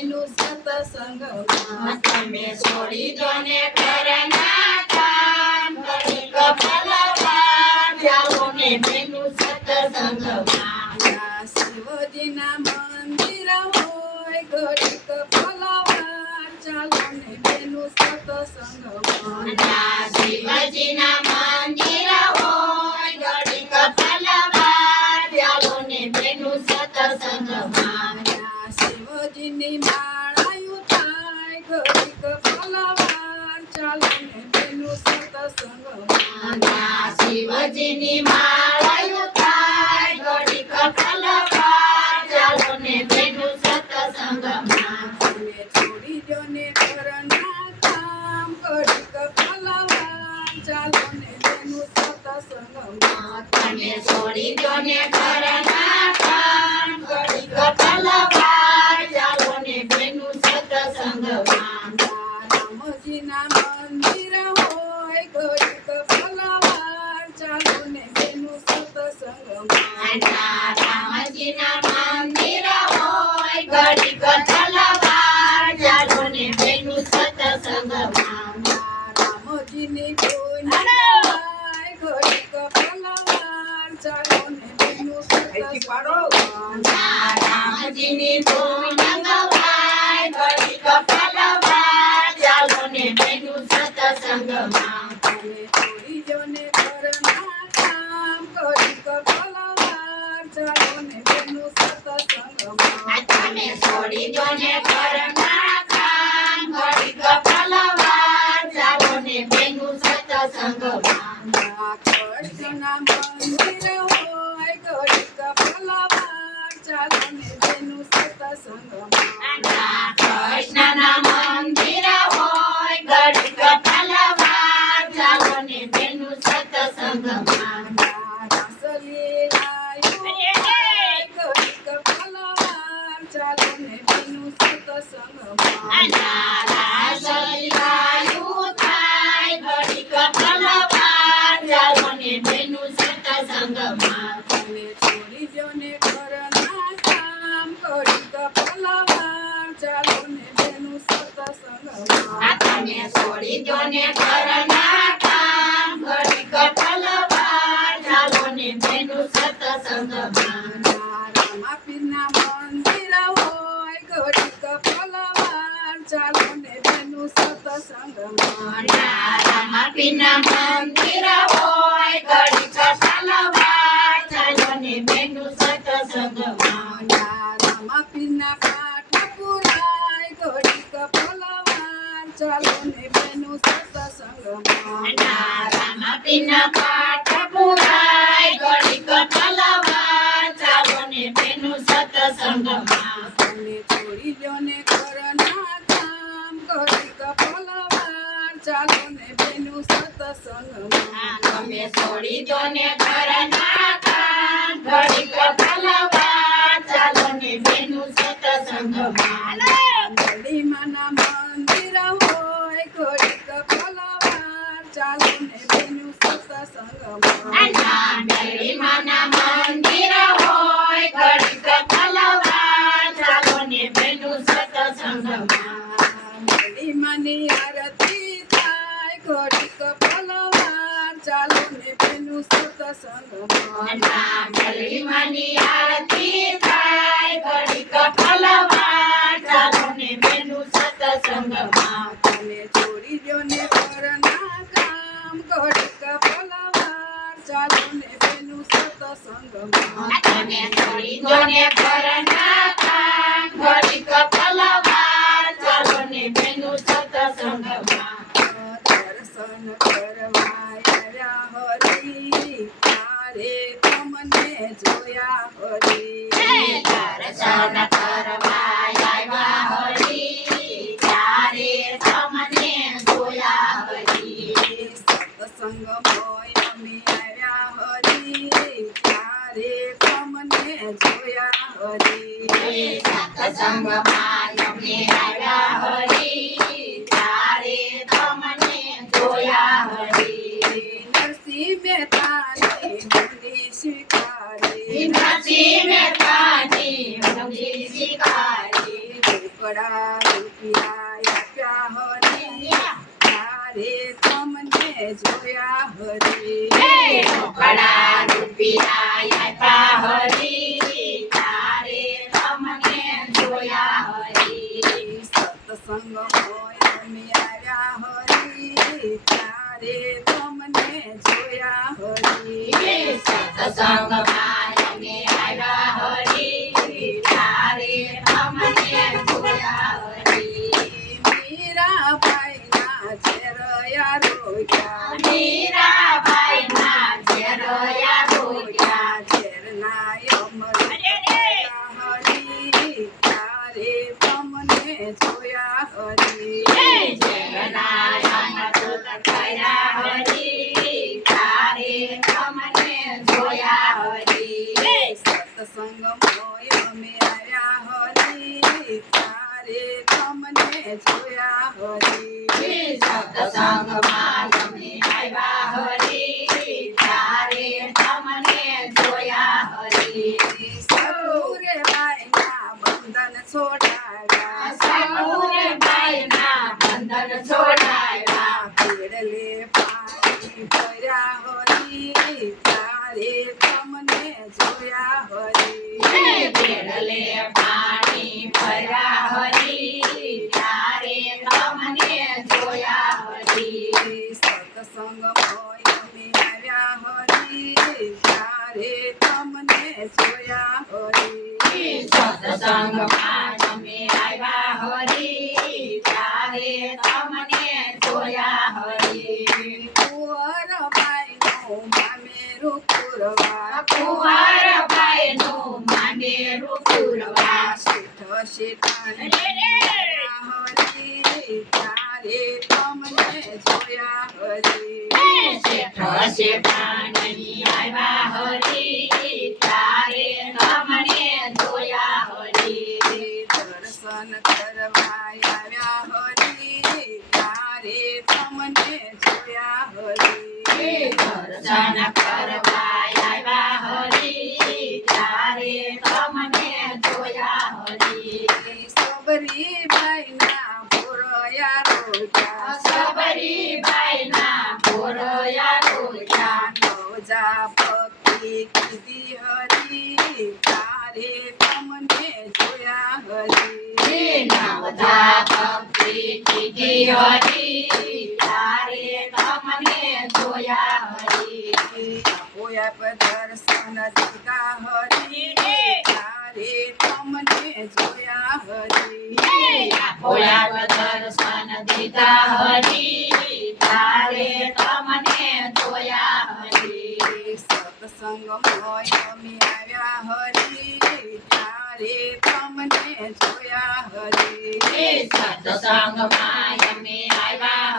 બેનું સત્સંગમાં તમે છોડી દો ને ઘરના કામ ઘડીક ફલવાર ચાલો ને બેનું સત્સંગમાં શિવજીના મંદિર હોય ઘડીક ફલવાર ચાલો ને બેનું સત્સંગમાં શિવજીના મંદિર હોય ઘડીક ફલવાર ચાલો ને બેનું સત્સંગમાં શિવજીની માળાયું થાય ઘડીક ફલવાર ચાલો ને બેનું સત્સંગમાં શિવજીની માળાયું થાય ઘડીક ફલવાર ચાલો ને બેનું સત્સંગમાં છોડી દો ને ઘરના કામ ઘડીક ફલવાર ચાલો ને બેનું સત્સંગમાં તમે છોડી દો ને ઘરના કામ ઘડીક ફલવાર ચાલો ને બેનું સત્સંગમાં રામજીના મંદિર હોય ઘડીક ફલવાર ચાલો ને બેનું સત્સંગમાં રામજીના મંદિર હોય ઘડીક ફલવાર ચાલો ને બેનું સત્સંગમાં રામજીની ડોલી ઘડીક ફલવાર ચાલો ને બેનું સત્સંગમાં રામજીની ધૂન ગવાય ઘડીક ફલવાર ચાલો ને બેનું સત્સંગમાં છોડી દો ને ઘરના કામ ઘડીક ફલવાર ચાલો ને બેનું સત્સંગમાં તમે છોડી દો ને ઘરના કામ ઘડીક ફલવાર ચાલો ને બેનું સત્સંગમાં કૃષ્ણના મંદિર હોય ઘડીક ફલવાર ચાલો ને બેનું સત્સંગમાં કૃષ્ણના મંદિર હોય ઘડીક ફલવાર ચાલો ને બેનું સત્સંગમાં રાસલીલાયું હોય ઘડીક ફલવાર ચાલો ને બેનું સત્સંગમાં રાસલીલાયું થાય ઘડીક ફલવાર ચાલો ને બેનું સત્સંગમાં છોડી દો ને ઘરના કામ ઘડીક ફલવાર ચાલો ને બેનું સત્સંગમાં તમે છોડી દો ને ઘરના કામ ઘડીક ફલવાર ચાલો ને બેનું સત્સંગમાં રામાપીરના મંદિર હોય ઘડીક ફલવાર ચાલો ને બેનું સત્સંગમાં રામાપીના મંદિર હોય ઘડીક ફલવાર ચાલો ને બેનું સત્સંગમાં રામાપીરના કાઠ પુરાય ઘડીક ફલવાર ચાલો ને બેનું સત્સંગમાં રામાપીના પાઠ પુરાય ઘડીક ફલવાર ચાલો ને બેનું સત્સંગમાં છોડી દો ને ઘરના કામ ઘડીક ફલવાર ચાલો ને બેનું સત્સંગમાં તમે છોડી દો ને ઘરના કામ ઘડીક ફલવાર ચાલો ને બેનું સત્સંગમાં ગલીમાના મંદિર હોય ઘડીક ફલવાર ચાલો ને બેનું સત્સંગમાં માના મંદિર હોય ઘડીક ફલવાર ચાલો ને બેનું સત્સંગમાં ગલીમાની આરતી થાય ઘડીક ફલવાર ચાલો ને બેનું સત્સંગમાં ગલીમાની આરતી થાય ઘડીક ફલવાર ચાલો ને બેનું સત્સંગમાં છોડી દો ને ઘરના કામ ઘડીક ફલવાર ચાલો ને બેનું સત્સંગમાં તમે છોડી દો ને ઘરના કામ ઘડીક ફલવાર ચાલો ને બેનું સત્સંગમાં દર્શન કરવા આવ્યા હરી તારે તમને જોયા હરી દર્શન કરવા આવ્યા હરી ત્યારે તમને જોયા હરી સત્સંગમાં અમે આવ્યા હરી તારે તમને જોયા હરી સત્સંગમાં અમે આવ્યા હરી ત્યારે તમને જોયા હરી નરસિંહ મહેતાની મુંડી શિકારી નરસિંહ મહેતાની મુંડી શિકારી રોકડા રૂપિયા આપ્યા હરી ત્યારે તમને જોયા હરી રોકડા રૂપિયા આપ્યા હરી તારે તમને જોયા હરી સત્સંગ હોય અમે આવ્યા હરી ત્યારે તમને જોયા હરી સત્સંગમાં અમે આવ્યા હરી તારે તમને જોયા હરી મીરાબાઈના ઝેરયા રોક્યા મીરાબાઈના ઝેરયા રોક્યા ઝેરના અમર હરી ત્યારે તમને જોયા હરી ઝેરના અમૃત કર્યા હરી તારે તમને જોયા હરી સત્સંગ હોય અમે આવ્યા હરી ત્યારે તમને જોયા હરી સત્સંગમાં તમે આવ્યા હરી તારે તમને જોયા હરી સતુરે બાઈના બંધન છોડાવ્યા સકુરબાઈના બંધન છોડાવ્યા પેડલે પાણી ભર્યા હરી ત્યારે તમને જોયા હરી પેડલે પાણી ભર્યા હરી તારે તમને જોયા હરી સત્સંગ હોય અમે આવ્યા હરી ત્યારે તમને જોયા હરી સત્સંગમાં તમે આવ્યા હરી ત્યારે તમને જોયા હરી કુંવરબાઈનો મામેરું પુરવા કુંવરબાઈનું મામેરું પુરવા શેઠ શેઠાણી હરી ત્યારે તમને જોયા હરી શેઠ શેઠાણી આવ્યા હરી તારે તમને જોયા હરી દર્શન કરવા આવ્યા હરી ત્યારે તમને જોયા હરી દર્શન કરવા આવ્યા હરી તારે તમને જોયા હરી સબરીબાઈના પુરયા રોજા સબરીબાઈના પોરયા રોયા નવજા ભક્તિ કીધી હરી તારે તમને જોયા હરી નવધા ભક્તિ કીધી હરી તારે તમને જોયા હરી હોયા પર દર્શન દીધા હરી તારે તમને જોયા હરી ભોળા દર્શન દીધા હરી તારે તમને જોયા હરી સત્સંગ હોય અમે આવ્યા હરી ત્યારે તમને જોયા હરી સત્સંગમાં અમે આવ્યા